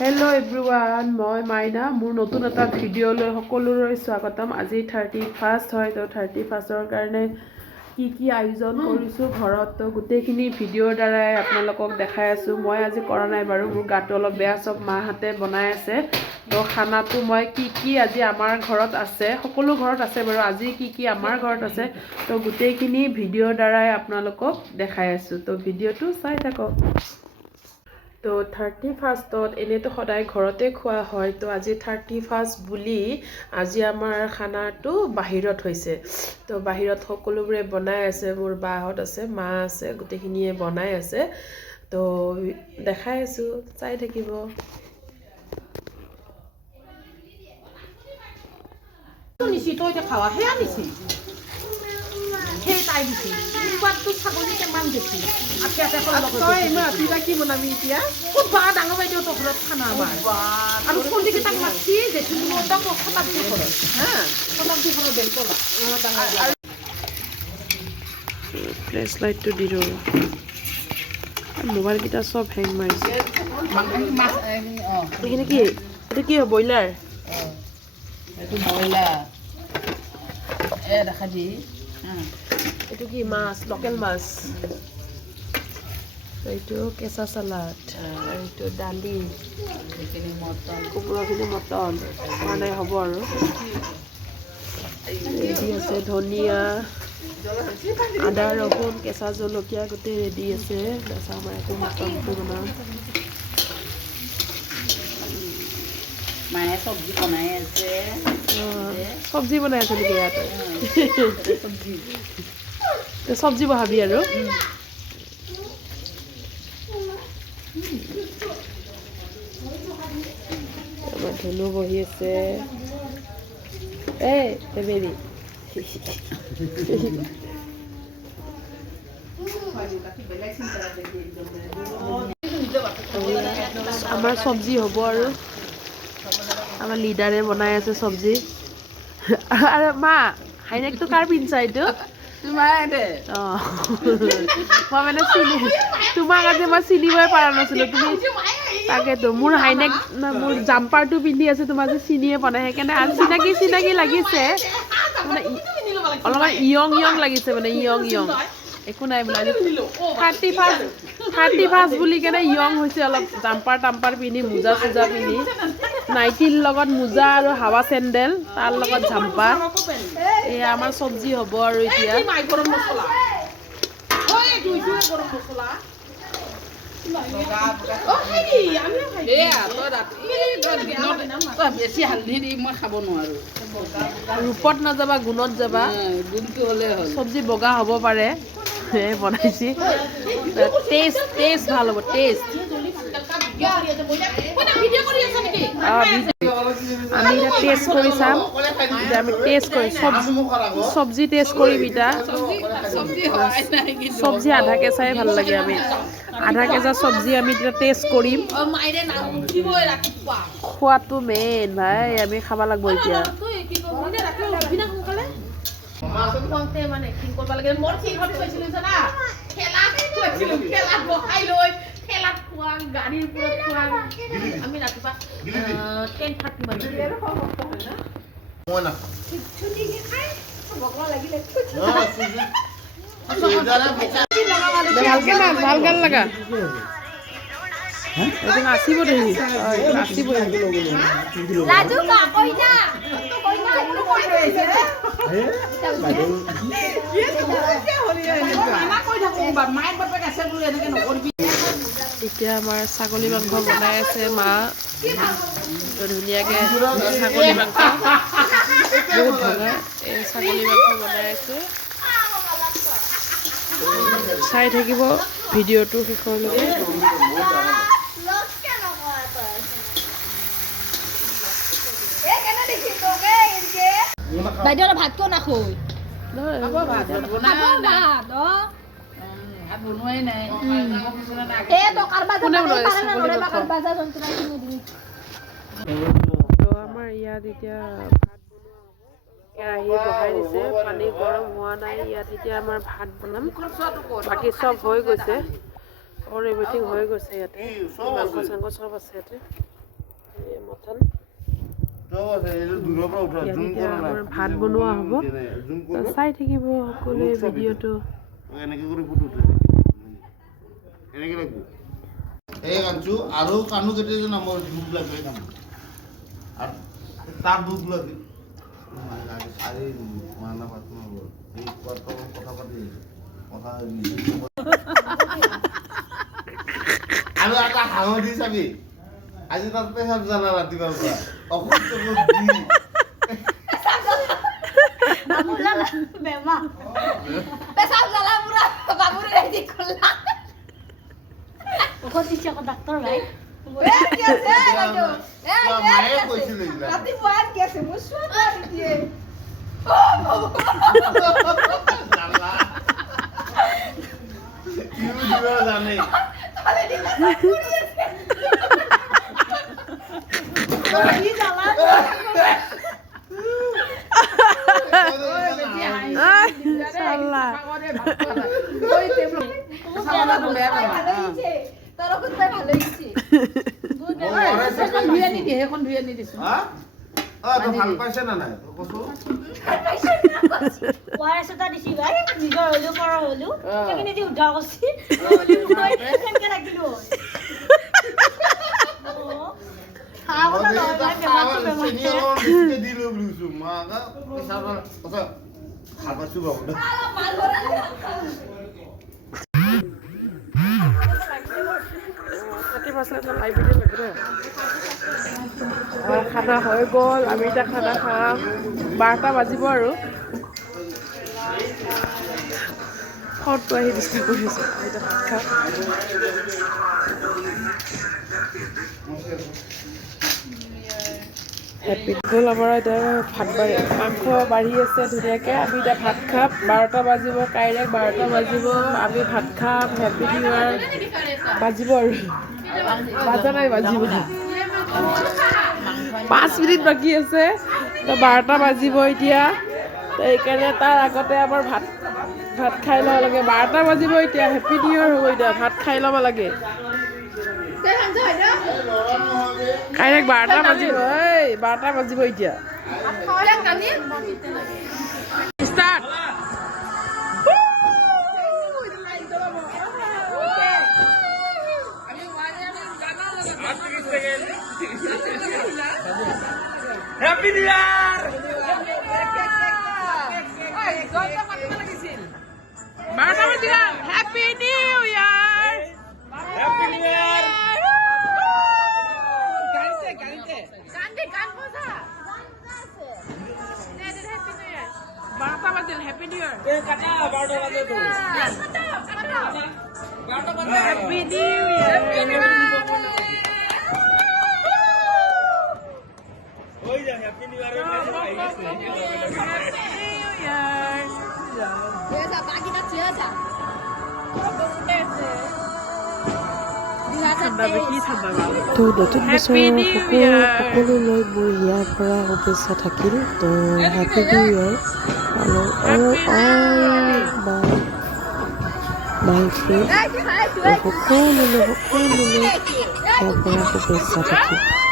Hello everyone, মই মাইনা মোৰ নতুন এটা ভিডিঅ'লৈ সকলোৰে স্বাগতম। আজি 31st হয় তো 31ৰ কাৰণে কি আয়োজন কৰিছো ঘৰত তো গোটেইখিনি ভিডিঅ'ৰ দ্বাৰাই আপোনালোকক দেখাই আছো। মই আজি কৰা নাই বাৰু, মোৰ গাটো অলপ বেয়া, সব মাহঁতে বনাই আছে। তো খানাটো মই কি আজি আমাৰ ঘৰত আছে, সকলো ঘৰত আছে বাৰু, আজি কি আমাৰ ঘৰত আছে তো গোটেইখিনি ভিডিঅ'ৰ দ্বাৰাই আপোনালোকক দেখাই আছো। তো ভিডিঅ'টো চাই থাকক। তো 31st এনেতো সদায় ঘৰতে খোৱা হয়, তো আজি 31st বুলি আজি আমাৰ খানাটো বাহিৰত হৈছে। তো বাহিৰত সকলোবোৰে বনাই আছে, মোৰ বাহঁত আছে, মা আছে, গোটেইখিনিয়ে বনাই আছে। তো দেখাই আছো, চাই থাকিব। নিছি তই যে খাওয়া সেয়া নিছি সেই তাই দিছি সোৱাদটো ছাগলী কিমান বেছি আপে আপে তই ৰাতিপুৱা কি বনাবি এতিয়া? খুব বাৰ ডাঙৰ বাইদেউ তো ঘৰত খানা আমাৰ আৰু চলিকেইটাক মাতি জেঠি মোৰটাক শতাব্দী ঘৰত শতাব্দী ঘৰত বেলতলা ফ্লেছ লাইটটো দি দিওঁ। মোবাইলকেইটা চব হেং মাৰিছে। এইখিনি কি? এইটো কি হয়? ব্ৰইলাৰ? এইটো ব্ৰইলাৰ দেখা দি এইটো কি মাছ? লোকেল মাছ। এইটো কেঁচা চালাড, এইটো দালি, এইখিনি মটন কুকুৰাখিনি মটন মানে হ'ব আৰু ৰেডি আছে। ধনিয়া, আদা, ৰহুন, কেঁচা জলকীয়া গোটেই ৰেডি আছে। তাৰপিছত আমাৰ এইটো মটনটো বনাম। মায়ে চব্জি বনাই আছে। চব্জি বনাই আছে নেকি ইয়াত? চব্জি বহাবি আৰু আমাৰ ধনু বহি আছে। বেবি আমাৰ চব্জি হ'ব আৰু আমাৰ লিডাৰে বনাই আছে চব্জি। আৰু মা হাইনেকটো কাৰ পিন্ধছা এইটো? মই মানে তোমাক আজি মই চিনিবই পৰা নাছিলো। তুমি তাকেতো মোৰ হাইনেক মোৰ জাম্পাৰটো পিন্ধি আছে, তোমাক যে চিনিয়ে পোৱা নাই, সেইকাৰণে আজি চিনাকি লাগিছে, মানে অলপমান ইয়ং লাগিছে, মানে ইয়ং একো নাই বোলে। 31st বুলি কেনে ইয়ং হৈছে অলপ। জাম্পাৰ পিন্ধি, মোজা চোজা পিন্ধি, নাইটিৰ লগত মোজা আৰু হাৱা চেণ্ডেল, তাৰ লগত জাম্পাৰ। এয়া আমাৰ চব্জি হ'ব আৰু এতিয়া বেছি হালধি দি মই খাব নোৱাৰো। ৰূপত নাযাবা, গুণত যাবা। গুণটো হ'লে হ'ল। চব্জি বগা হ'ব পাৰে, বনাইছি। টেষ্ট ভাল হ'ব, টেষ্ট। আমি এতিয়া টেষ্ট কৰি চাম। আমি টেষ্ট কৰিম, চব্জি টেষ্ট কৰিম এতিয়া। চব্জি আধা কেঁচাই ভাল লাগে। আমি আধা কেঁচা চব্জি আমি এতিয়া টেষ্ট কৰিম। খোৱাটো মেইন ভাই, আমি খাব লাগিব এতিয়া। ভালকে লাগা নাচিব দেখি নাচিব। এতিয়া আমাৰ ছাগলী মাংস বনাই আছে মা, ধুনীয়াকে ছাগলী মাংস, বহুত ধুনীয়া এই ছাগলী মাংস বনাই আছে। চাই থাকিব ভিডিঅ'টো শেষৰলৈকে। বাইদেউ ভাত কিয় নাখোই? বনোৱাই নাই। আমাৰ ইয়াত এতিয়া ভাত বনোৱা হ'ব। কেৰাহী বহাই দিছে, পানী গৰম হোৱা নাই। ইয়াত এতিয়া আমাৰ ভাত বনাম। বাকী চব হৈ গৈছে, এভৰিথিং হৈ গৈছে। ইয়াতে মাংস চাংস চব আছে ইয়াতে। মটন ভাত বনোৱা হ'ব চাই থাকিব সকলোৱে ভিডিঅ'টো আৰু কাণু কেতিয়া নামৰ দুখ লাগে তাৰ দুখ লাগে আৰু এটা হাঁহ দি চাবি আজি তাত পেচাব জ্বালা ৰাতিপুৱাৰ পৰা অসুস্থ ডাক্তৰ ভাই মায়ে কৈছিল জানে ভাল পাইছে না নাই খানা হৈ গ'ল আমি এতিয়া খানা খাম 12টা বাজিব আৰু খৰটো আহি ডিষ্টাৰ্ব কৰি আছে এতিয়া ভাত খাম হেপী হ'ল আমাৰ এতিয়া ভাত মাংস বাঢ়ি আছে ধুনীয়াকৈ আমি এতিয়া ভাত খাম 12টা বাজিব কাইৰেক্ট 12টা বাজিব আমি ভাত খাম হেপী নিউ ইয়াৰ বাজিব আৰু বাজা নাই বাজিব 5 মিনিট বাকী আছে তো 12টা বাজিব এতিয়া তো সেইকাৰণে তাৰ আগতে আমাৰ ভাত খাই ল'ব লাগে 12টা বাজিব এতিয়া হেপী নিউ ইয়াৰ হ'ব এতিয়া ভাত খাই ল'ব লাগে কাইৰেক্ট 12টা বাজিব এই 12টা বাজিব এতিয়া start Happy New Year! Happy New Year! Happy New Year! Happy New Year! Happy New Year! তো নতুন বছৰৰ সকলোলৈ মোৰ ইয়াৰ পৰা শুভেচ্ছা থাকিল তো হেপী নিউ ইয়াৰ আৰু মাই ফ্ৰেণ্ড সকলোলৈ ইয়াৰ পৰা শুভেচ্ছা থাকিল